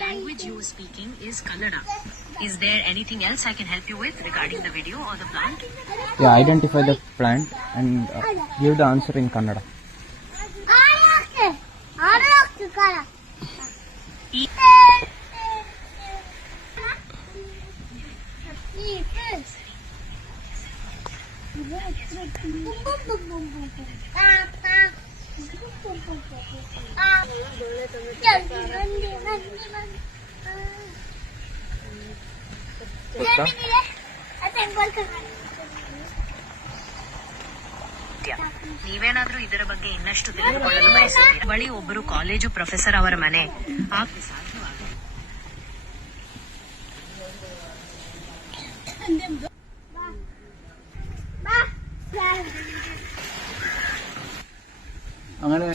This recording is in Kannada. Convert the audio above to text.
language you are speaking is Kannada. Is there anything else I can help you with regarding the video or the plant? Yeah, identify the plant and give the answer in Kannada. ನೀವೇನಾದ್ರೂ ಇದರ ಬಗ್ಗೆ ಇನ್ನಷ್ಟು ತಿಳಿದುಕೊಳ್ಳಲು ಬಯಸಿದ್ದೀರಾ? ಬಳಿ ಒಬ್ಬರು ಕಾಲೇಜು ಪ್ರೊಫೆಸರ್ ಅವರ ಮನೆ അങ്ങനെ